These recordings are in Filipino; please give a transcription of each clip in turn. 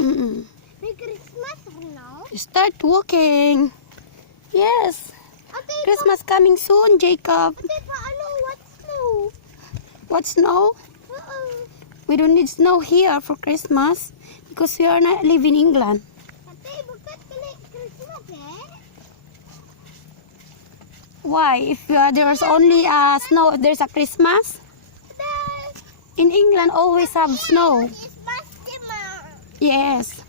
Mm-mm. May Christmas now? Start walking. Yes. Ate, Christmas coming soon, Jacob. ate, paano? What's snow? What snow? We don't need snow here for Christmas because we are not living in England. Ate, bakit Christmas eh? Why? If there's only snow, if there's a Christmas. Ate, In England, always have snow. Christmas di ma. Yes.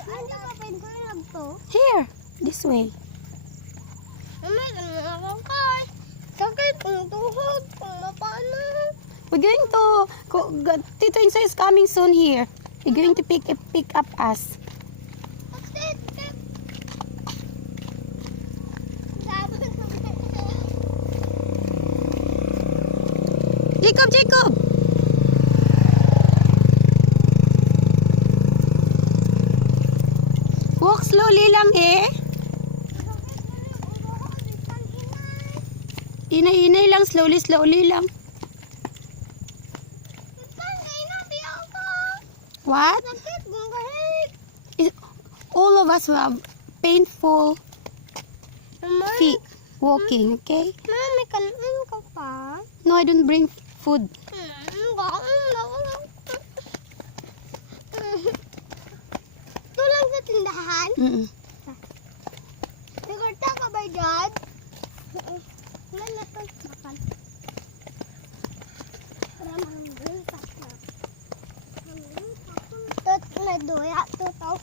Ano ka pinag to? Here, this way. May ganun kay. Sakit kung tuhod, kung mapano. We're going to Tito Inso is coming soon here. We're going to pick up us. Ate, Jacob. Walk slowly lang eh. Inay lang, slowly lang. What? All of us will have painful feet walking, okay? Mami, kanin ka pa? No, I don't bring food. Tulang sa tindahan? Mm-mm. Nagurta ka ba dyan? Wala na to. Makan. Para manggulta ka. Tot na duya. Totaw.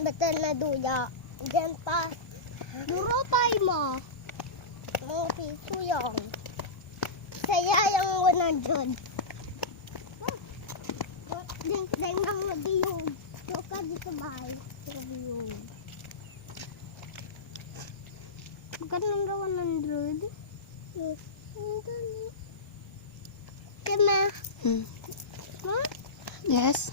Betul na duya. Diyan pa. Duro pay mo. Mga piso yung. Saya yung 100. Deng nang nabiyog. Yoka dito bahay. Nabiyog. Magkano lang daw 100? Yes. Ang dami. Kama. Ha? Yes.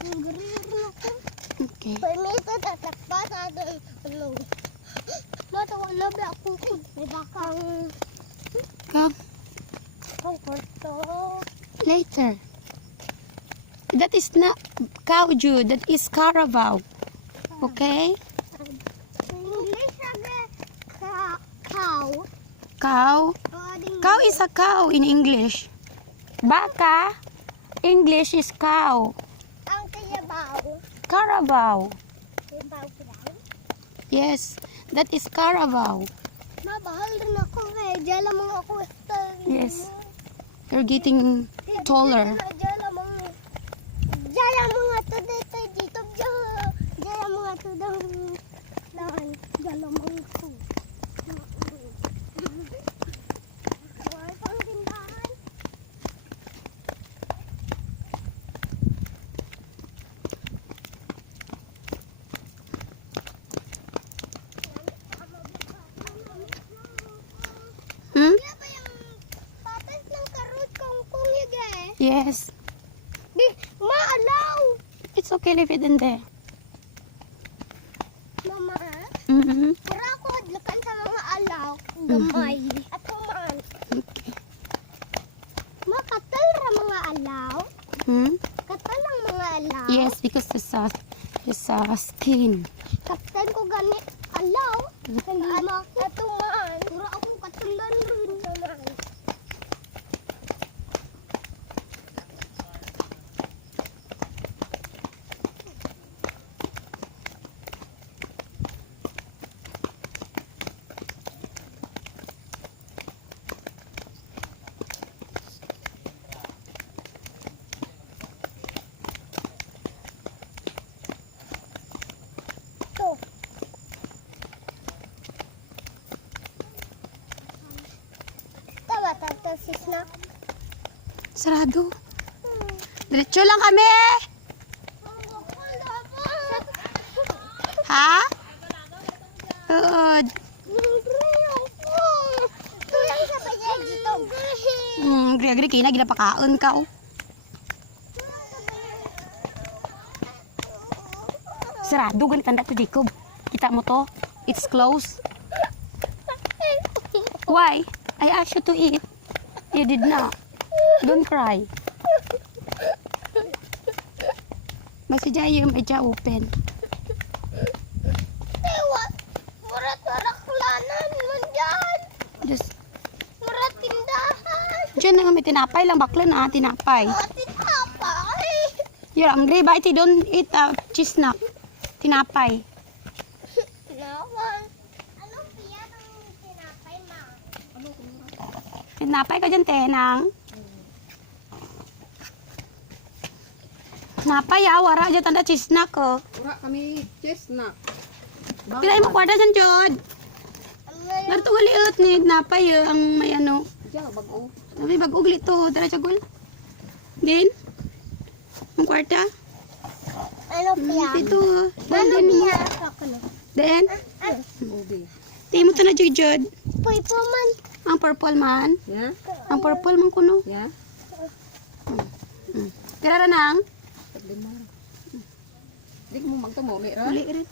Ang garir na ko. Okay. Permito tatakpa sa atin. Ano? Matawa na ba ako? May bakang. Come Ang korto. later. That is not cow, Jude. That is Carabao. Okay? English sabi ka cow. Cow. Cow is a cow in English. Baka. English is cow. Ang kayabaw. Carabao. Kayabaw ko lang. Yes, that is Carabao. Mabahal rin ako eh. Diyan lamang ako. Yes. You're getting taller. Diyan lamang mga tudito dito. Diyan lamang mga tudang lahan. Diyan lamang ako. Wala pang tindahan. Hmm? Kaya ba yung patas ng karot kong yun eh? Yes. Di, maalaw! It's okay, leave it in there. Mama, Mm-hmm. pura ako adlakan sa mga alaw. Gamay. At man. Okay. Makatal ra mga alaw. Hmm? Katal ang mga alaw. Yes, because it's skin. Katal ko gani alaw. Ano ako? Ato man. Pura ako katalan rin naman. To. Tama, sis na. Sarado. Diretso lang kami. Ha? Good. Tulang sa payag dito. Gri-gri kina ginapakaon ka oh. Sarado ganit tanda to, Jacob. Kita mo to? It's closed. Why? I asked you to eat. You did not. Don't cry. Basta dyan may dyan open. Ewan. Murat waraklanan man dyan. Just, Murat tindahan. dyan na nga may tinapay lang. Bakla na, tinapay. Atin apay. You're hungry, ba? Iti don't eat cheese snack. Tinapay. Nawan. Anong piya ng tinapay, ma? Tinapay ka dyan, tenang. Tinapay, wara dyan tanda cheese snack, oh. Ura kami chestnut. Tirahin mo kwarta dyan, Jod. Narto galiot ni tinapay, ang may ano. Diyan, bago. May bag-ugli to. Tara, Jagol. Din? Ang kwarta? Ano piya? Dito. Ano Din. piya? Din. Ubi. Tingin mo to na, Jod. Puy po man. Ang purple man. Ya? Ang purple man kuno. Ya? Tira ra nang. Paglimar. Di mo magtumo, may ra? Uli rin.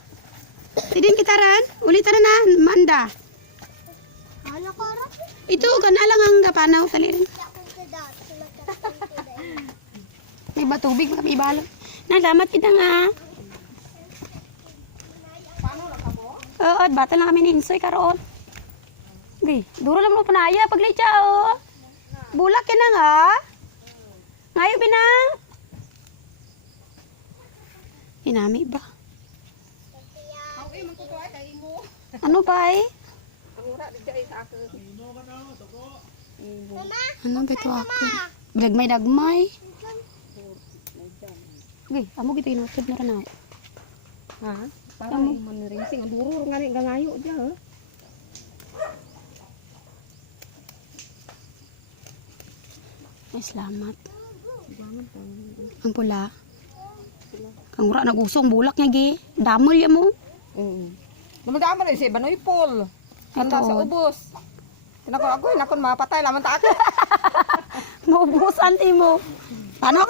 Tidin kita ran. Uli tara na, Manda. Ano ko ra? Ito, kana lang ang gapanaw. Tali rin. Yakon sa dati. May batubig, kami ibalo. Nalamat kita nga. Oo, bata lang kami ni Insoy karoon. Di, duro lang mo panaya pag litsa, oh. Bulak yan na nga. Ngayon, binang. Inami ba? Okay, magtutuwa kay mo. Ano ba eh? Ang ura di dai sa ako. Ano ba ito ako? Dagmay-dagmay. Okay, amo gitu inutod na rin ako. Ha? Para man ringsing ang duro nga ni gangayo dia. Ay, salamat. Ang pula. Kang ura nagusong bulak nga gi. Damol ya mo. Naman na si Banoy Paul. Ang Ito, nasa oh. ubos. Tinako ako, nakon mapatay laman ta ako. Maubusan ti mo. Paano